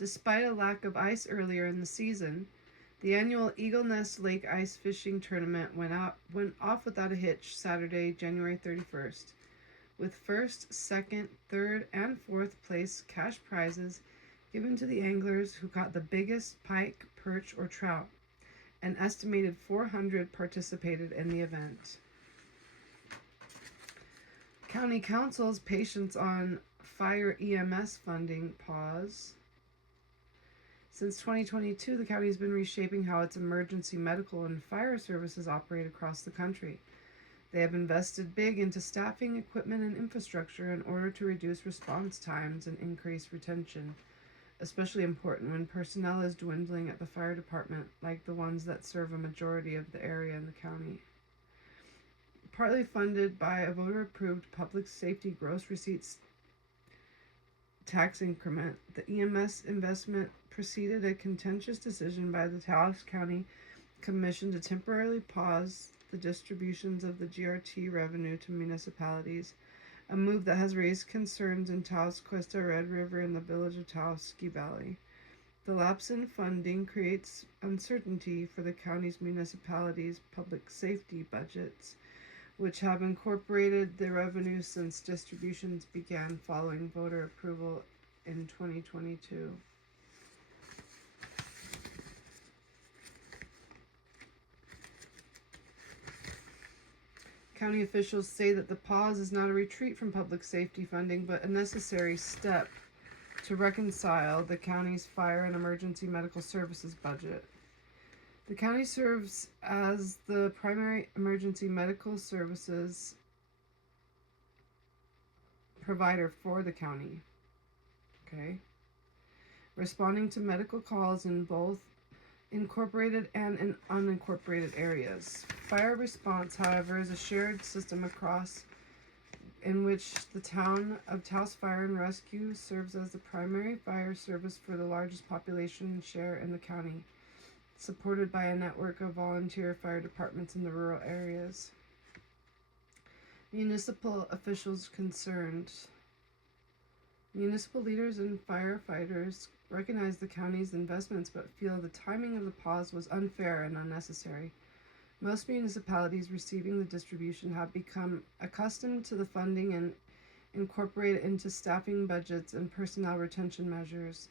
Despite a lack of ice earlier in the season, the annual Eagle Nest Lake Ice Fishing Tournament went off without a hitch Saturday, January 31st, with first, second, third, and fourth place cash prizes given to the anglers who caught the biggest pike, perch, or trout. An estimated 400 participated in the event. County Council's patience on fire EMS funding pause. Since 2022, the county has been reshaping how its emergency medical and fire services operate across the country. They have invested big into staffing, equipment, and infrastructure in order to reduce response times and increase retention, especially important when personnel is dwindling at the fire department, like the ones that serve a majority of the area in the county. Partly funded by a voter-approved public safety gross receipts tax increment, the EMS investment preceded a contentious decision by the Taos County Commission to temporarily pause the distributions of the GRT revenue to municipalities, a move that has raised concerns in Taos, Cuesta, Red River, and the village of Taos Ski Valley. The lapse in funding creates uncertainty for the county's municipalities' public safety budgets, which have incorporated the revenue since distributions began following voter approval in 2022. County officials say that the pause is not a retreat from public safety funding, but a necessary step to reconcile the county's fire and emergency medical services budget. The county serves as the primary emergency medical services provider for the county. Responding to medical calls in both incorporated and in unincorporated areas. Fire response, however, is a shared system across in which the town of Taos Fire and Rescue serves as the primary fire service for the largest population share in the county, supported by a network of volunteer fire departments in the rural areas. Municipal officials concerned. Municipal leaders and firefighters recognize the county's investments but feel the timing of the pause was unfair and unnecessary. Most municipalities receiving the distribution have become accustomed to the funding and incorporate it into staffing budgets and personnel retention measures.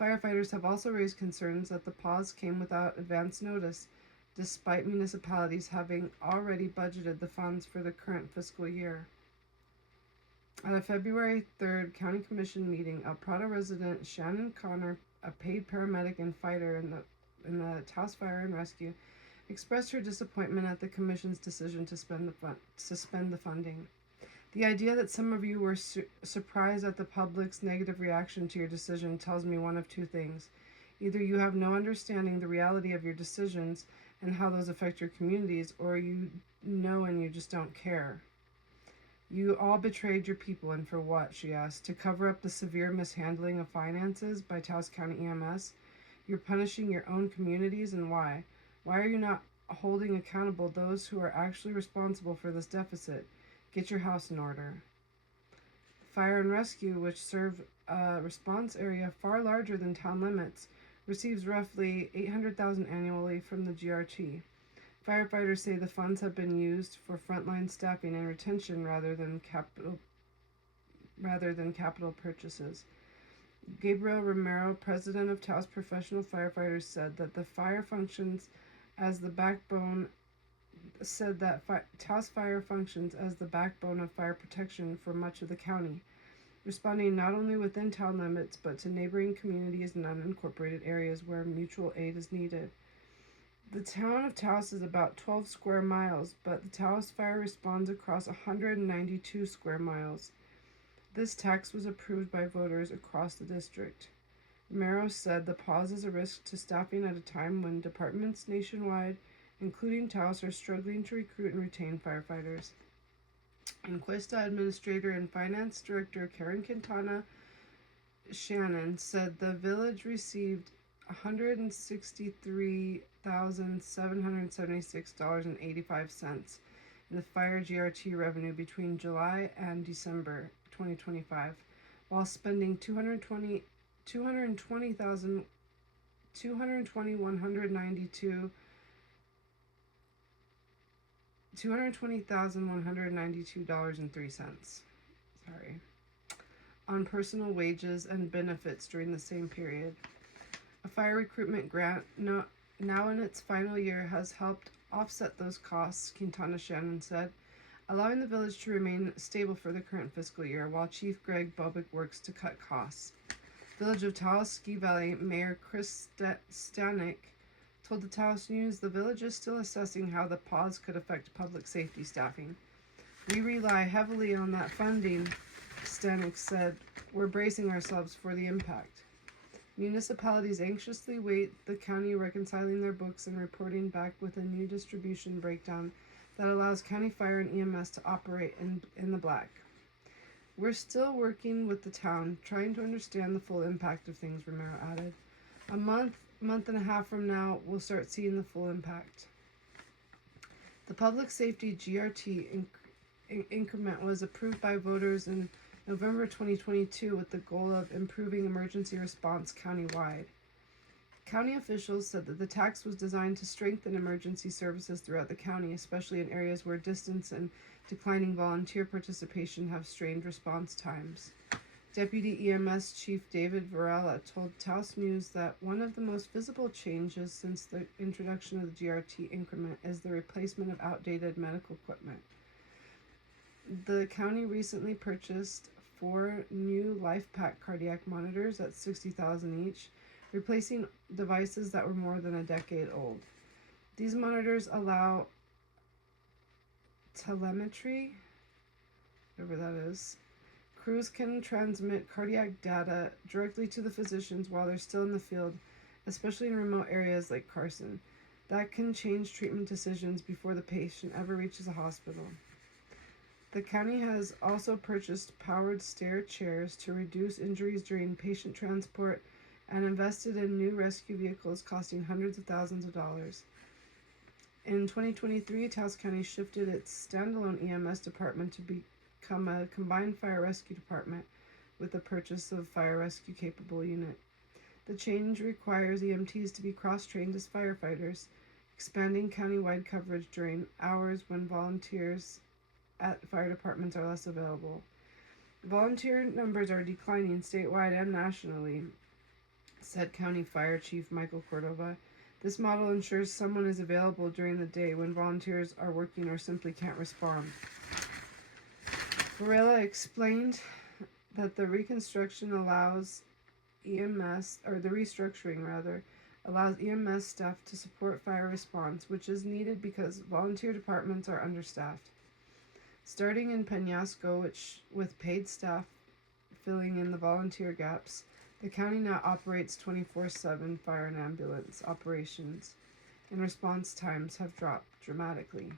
Firefighters have also raised concerns that the pause came without advance notice, despite municipalities having already budgeted the funds for the current fiscal year. At a February 3rd County Commission meeting, El Prado resident Shannon Connor, a paid paramedic and fighter in the Taos Fire and Rescue, expressed her disappointment at the Commission's decision to suspend the funding. The idea that some of you were surprised at the public's negative reaction to your decision tells me one of two things. Either you have no understanding the reality of your decisions and how those affect your communities, or you know and you just don't care. You all betrayed your people, and for what, she asked. To cover up the severe mishandling of finances by Taos County EMS? You're punishing your own communities, and why? Why are you not holding accountable those who are actually responsible for this deficit? Get your house in order. Fire and Rescue, which serve a response area far larger than town limits, receives roughly $800,000 annually from the GRT. Firefighters say the funds have been used for frontline staffing and retention rather than capital purchases. Gabriel Romero, president of Taos Professional Firefighters, said that the fire functions as the backbone. Taos Fire functions as the backbone of fire protection for much of the county, responding not only within town limits but to neighboring communities and unincorporated areas where mutual aid is needed. The town of Taos is about 12 square miles, but the Taos Fire responds across 192 square miles. This tax was approved by voters across the district. Romero said the pause is a risk to staffing at a time when departments nationwide, including Taos, are struggling to recruit and retain firefighters. Cuesta Administrator and Finance Director Karen Quintana Shannon said the village received $163,776.85 in the fire GRT revenue between July and December 2025, while spending 220,000 $220,192.03. Sorry. On personal wages and benefits during the same period. A fire recruitment grant now in its final year has helped offset those costs, Quintana Shannon said, allowing the village to remain stable for the current fiscal year while Chief Greg Bobick works to cut costs. Village of Taos Ski Valley Mayor Chris Stanek told the Taos News the village is still assessing how the pause could affect public safety staffing. We rely heavily on that funding, Stanek said. We're bracing ourselves for the impact. Municipalities anxiously wait the county reconciling their books and reporting back with a new distribution breakdown that allows county fire and EMS to operate in the black. We're still working with the town, trying to understand the full impact of things, Romero added. A month and a half from now, we'll start seeing the full impact. The Public Safety GRT increment was approved by voters in November 2022 with the goal of improving emergency response countywide. County officials said that the tax was designed to strengthen emergency services throughout the county, especially in areas where distance and declining volunteer participation have strained response times. Deputy EMS Chief David Varela told Taos News that one of the most visible changes since the introduction of the GRT increment is the replacement of outdated medical equipment. The county recently purchased 4 new LifePak cardiac monitors at $60,000 each, replacing devices that were more than a decade old. These monitors allow telemetry, whatever that is. Crews can transmit cardiac data directly to the physicians while they're still in the field, especially in remote areas like Carson. That can change treatment decisions before the patient ever reaches a hospital. The county has also purchased powered stair chairs to reduce injuries during patient transport and invested in new rescue vehicles costing hundreds of thousands of dollars. In 2023, Taos County shifted its standalone EMS department to become a combined fire rescue department with the purchase of fire rescue capable unit. The change requires EMTs to be cross-trained as firefighters, expanding countywide coverage during hours when volunteers at fire departments are less available. Volunteer numbers are declining statewide and nationally, said County Fire Chief Michael Cordova. This model ensures someone is available during the day when volunteers are working or simply can't respond. Varela explained that the restructuring allows EMS staff to support fire response, which is needed because volunteer departments are understaffed. Starting in Penasco, with paid staff filling in the volunteer gaps, the county now operates 24/7 fire and ambulance operations, and response times have dropped dramatically.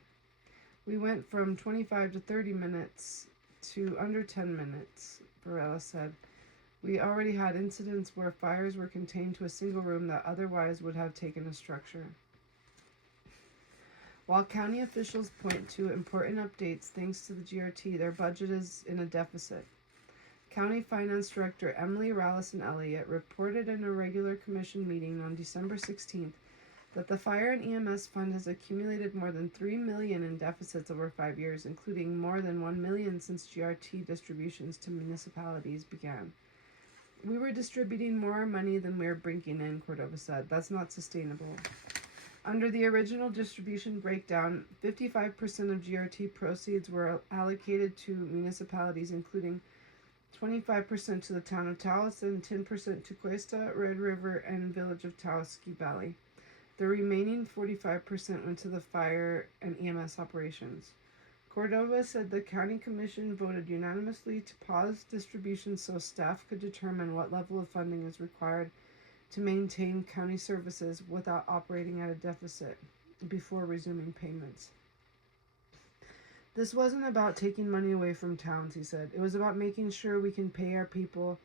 We went from 25 to 30 minutes to under 10 minutes, Varela said. We already had incidents where fires were contained to a single room that otherwise would have taken a structure. While county officials point to important updates thanks to the GRT, their budget is in a deficit. County Finance Director Emily Rallison-Elliott reported in a regular commission meeting on December 16th that the Fire and EMS Fund has accumulated more than $3 million in deficits over 5 years, including more than $1 million since GRT distributions to municipalities began. We were distributing more money than we were bringing in, Cordova said. That's not sustainable. Under the original distribution breakdown, 55% of GRT proceeds were allocated to municipalities, including 25% to the town of Taos and 10% to Cuesta, Red River, and Village of Taos Ski Valley. The remaining 45% went to the fire and EMS operations. Cordova said the county commission voted unanimously to pause distribution so staff could determine what level of funding is required to maintain county services without operating at a deficit before resuming payments. This wasn't about taking money away from towns, he said. It was about making sure we can pay our people,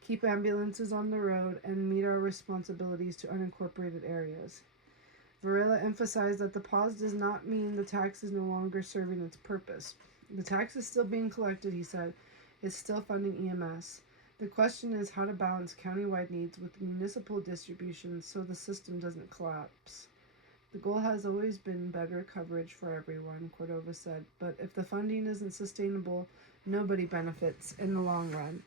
keep ambulances on the road, and meet our responsibilities to unincorporated areas. Varela emphasized that the pause does not mean the tax is no longer serving its purpose. The tax is still being collected, he said. It's still funding EMS. The question is how to balance countywide needs with municipal distribution so the system doesn't collapse. The goal has always been better coverage for everyone, Cordova said, but if the funding isn't sustainable, nobody benefits in the long run.